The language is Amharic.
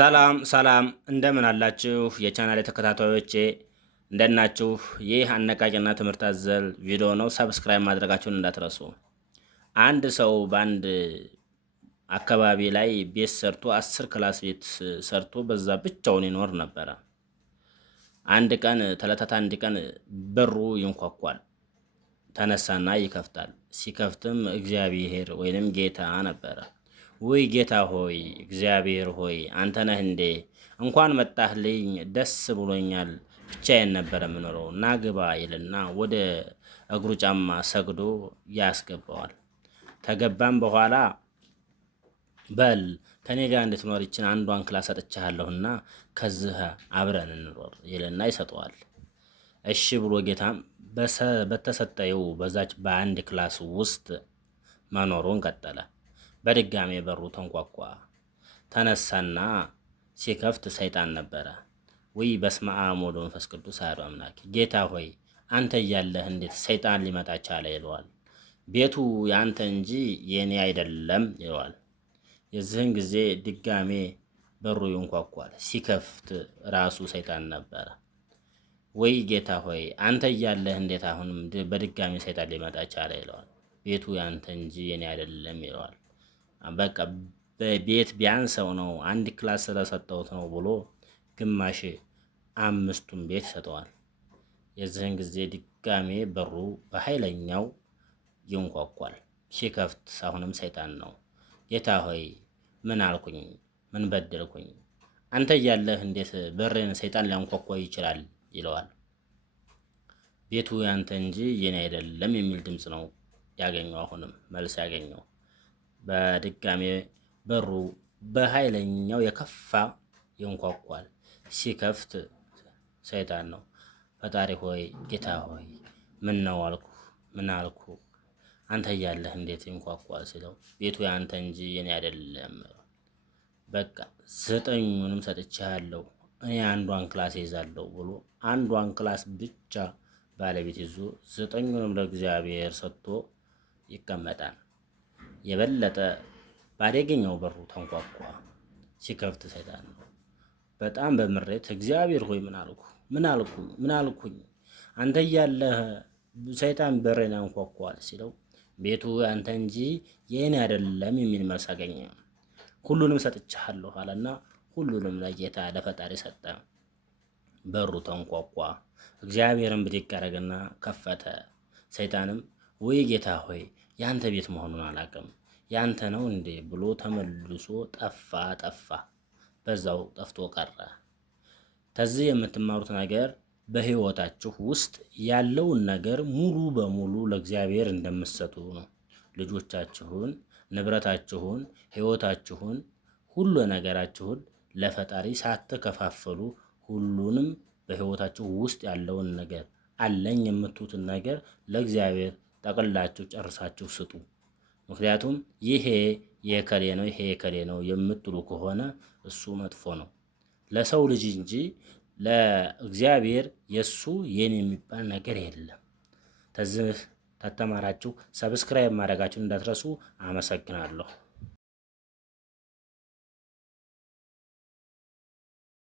ሰላም ሰላም እንደምን አላችሁ የቻናሌ ተከታታዮቼ እንደናችሁ። ይህ አነቃቂና ትምህርት አዘል ቪዲዮ ነው። ሰብስክራይብ ማድረጋችሁን እንዳትረሱ። አንድ ሰው በአንድ አካባቢ ላይ ቤት ሰርቶ 10 ክላስ ቤት ሰርቶ በዛ ብቻውን ይኖር ነበረ። አንድ ቀን ተለታት አንድ ቀን በሩ ይንኳኳል። ተነሳና ይከፍታል። ሲከፍትም እግዚአብሔር ወይንም ጌታ ነበረ። ውይ ጌታ ሆይ እግዚአብሔር ሆይ አንተ ነህ እንዴ? እንኳን መጣህልኝ፣ ደስ ብሎኛል። ብቻዬን ነበረ የምኖረው እና ግባ ይልና ወደ እግሩ ጫማ ሰግዶ ያስገባዋል። ተገባም በኋላ በል ከኔ ጋር እንድትኖር ይችን አንዷን ክላስ ሰጥቻለሁና ከዚህ አብረን እንኖር ይልና ይሰጠዋል። እሺ ብሎ ጌታም በተሰጠው በዛች በአንድ ክላስ ውስጥ መኖሩን ቀጠለ። በድጋሜ በሩ ተንኳኳ። ተነሳና ሲከፍት ሰይጣን ነበረ። ውይ በስመ አብ ወወልድ ወመንፈስ ቅዱስ አሐዱ አምላክ። ጌታ ሆይ አንተ እያለህ እንዴት ሰይጣን ሊመጣ ቻለ ይለዋል። ቤቱ ያንተ እንጂ የኔ አይደለም ይለዋል። የዚህን ጊዜ ድጋሜ በሩ ይንኳኳል። ሲከፍት ራሱ ሰይጣን ነበረ። ወይ ጌታ ሆይ አንተ እያለህ እንዴት አሁንም በድጋሜ ሰይጣን ሊመጣ ቻለ ይለዋል። ቤቱ ያንተ እንጂ የኔ አይደለም ይለዋል። በቃ በቤት ቢያንሰው ነው አንድ ክላስ ስለሰጠሁት ነው ብሎ ግማሽ 5ቱን ቤት ይሰጠዋል። የዚህን ጊዜ ድጋሜ በሩ በኃይለኛው ይንኳኳል። ሲከፍት አሁንም ሰይጣን ነው። ጌታ ሆይ ምን አልኩኝ? ምን በደልኩኝ? አንተ እያለህ እንዴት በሬን ሰይጣን ሊያንኳኳ ይችላል ይለዋል። ቤቱ ያንተ እንጂ የኔ አይደለም የሚል ድምፅ ነው ያገኘው። አሁንም መልስ ያገኘው በድጋሜ በሩ በኃይለኛው የከፋ ይንኳኳል። ሲከፍት ሰይጣን ነው። ፈጣሪ ሆይ ጌታ ሆይ ምን ነው አልኩ? ምን አልኩ? አንተ እያለህ እንዴት ይንኳኳል ሲለው ቤቱ ያንተ እንጂ የኔ አይደለም። በቃ 9ኙንም ሰጥቻለሁ እኔ አንዷን ክላስ ይዛለሁ ብሎ አንዷን ክላስ ብቻ ባለቤት ይዞ 9ኙንም ለእግዚአብሔር ሰጥቶ ይቀመጣል። የበለጠ ባደገኛው በሩ ተንኳኳ። ሲከፍት ሰይጣን ነው። በጣም በምሬት እግዚአብሔር ሆይ ምን አልኩ? ምን አልኩ? ምን አልኩኝ? አንተ እያለህ ሰይጣን በሬን ያንኳኳል ሲለው ቤቱ አንተ እንጂ የኔ አይደለም የሚል መልስ አገኘ። ሁሉንም ሰጥቻለሁ አለና ሁሉንም ለጌታ ለፈጣሪ ሰጠ። በሩ ተንኳኳ። እግዚአብሔርን ብድግ አደረገና ከፈተ። ሰይጣንም ወይ ጌታ ሆይ ያንተ ቤት መሆኑን አላውቅም፣ ያንተ ነው እንዴ ብሎ ተመልሶ ጠፋ። በዛው ጠፍቶ ቀረ። ከዚህ የምትማሩት ነገር በህይወታችሁ ውስጥ ያለውን ነገር ሙሉ በሙሉ ለእግዚአብሔር እንደምትሰጡ ነው። ልጆቻችሁን፣ ንብረታችሁን፣ ህይወታችሁን፣ ሁሉ ነገራችሁን ለፈጣሪ ሳትከፋፈሉ ሁሉንም በህይወታችሁ ውስጥ ያለውን ነገር አለኝ የምትሉትን ነገር ለእግዚአብሔር ጠቅላችሁ ጨርሳችሁ ስጡ። ምክንያቱም ይሄ የከሌ ነው ይሄ የከሌ ነው የምትሉ ከሆነ እሱ መጥፎ ነው ለሰው ልጅ እንጂ ለእግዚአብሔር የሱ የኔ የሚባል ነገር የለም። ተተማራችሁ ሰብስክራይብ ማድረጋችሁን እንዳትረሱ። አመሰግናለሁ።